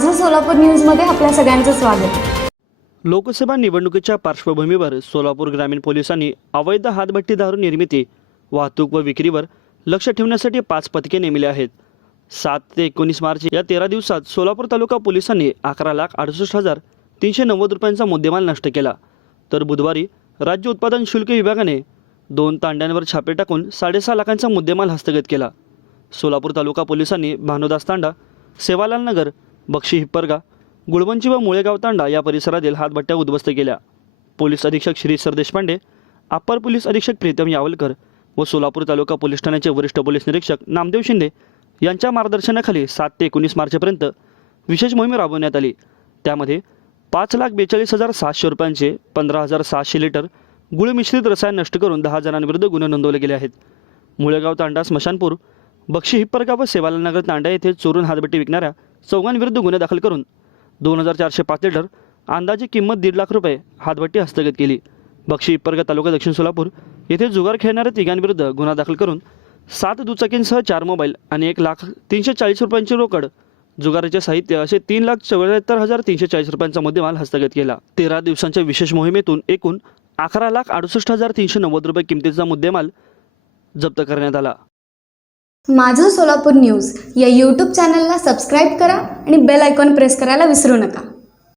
माझं सोलापूर न्यूजमध्ये आपल्या सगळ्यांचं स्वागत। लोकसभा निवडणुकीच्या पार्श्वभूमीवर सोलापूर ग्रामीण पोलिसांनी अवैध हातभट्टी दारू निर्मिती, वाहतूक व विक्रीवर लक्ष ठेवण्यासाठी 5 पथके नेमली आहेत। 7 ते 19 मार्च या 13 दिवसात सोलापूर तालुका पोलिसांनी 11,68,390 रुपयांचा मुद्देमाल नष्ट केला। तर बुधवारी राज्य उत्पादन शुल्क विभागाने 2 तांड्यांवर छापे टाकून 6.5 लाखांचा मुद्देमाल हस्तगत केला। सोलापूर तालुका पोलिसांनी भानुदास तांडा, सेवालाल नगर, बक्षी हिप्परगा, गुळवंची व मुळेगाव तांडा या परिसरातील हातभट्ट्या उद्ध्वस्त केल्या। पोलीस अधीक्षक Shri sir Deshpande, upper police अधीक्षक प्रीतम यावलकर व सोलापूर तालुका पोलीस ठाण्याचे वरिष्ठ पोलीस निरीक्षक नामदेव शिंदे यांच्या मार्गदर्शनाखाली 7 ते 19 मार्चपर्यंत विशेष मोहीम राबवण्यात आली। त्यामध्ये 5,42,700 रुपयांचे 15,700 लिटर गुळ मिश्रित रसायन नष्ट करून 10 जणांविरुद्ध गुन्हे नोंदवले गेले आहेत। मुळेगाव तांडा, स्मशानपूर, बक्षी हिप्परगा व सेवालालनगर तांडा येथे चोरून हातभट्टी विकणाऱ्या 4 विरुद्ध गुन्हे दाखल करून 2,405 लिटर अंदाजे किंमत 1.5 लाख रुपये हातभट्टी हस्तगत केली। बक्षी हिप्परगा तालुका दक्षिण सोलापूर येथे जुगार खेळणाऱ्या 3 विरुद्ध गुन्हा दाखल करून 7 दुचाकींसह 4 मोबाईल आणि 1,340 रुपयांची रोकड, जुगाराचे साहित्य असे 3,74,340 रुपयांचा मुद्देमाल हस्तगत केला। 13 दिवसांच्या विशेष मोहिमेतून एकूण 11,68,390 रुपये किमतीचा मुद्देमाल जप्त करण्यात आला। माझं सोलापूर न्यूज या यूट्यूब चॅनलला सबस्क्राईब करा आणि बेल आयकॉन प्रेस करायला विसरू नका।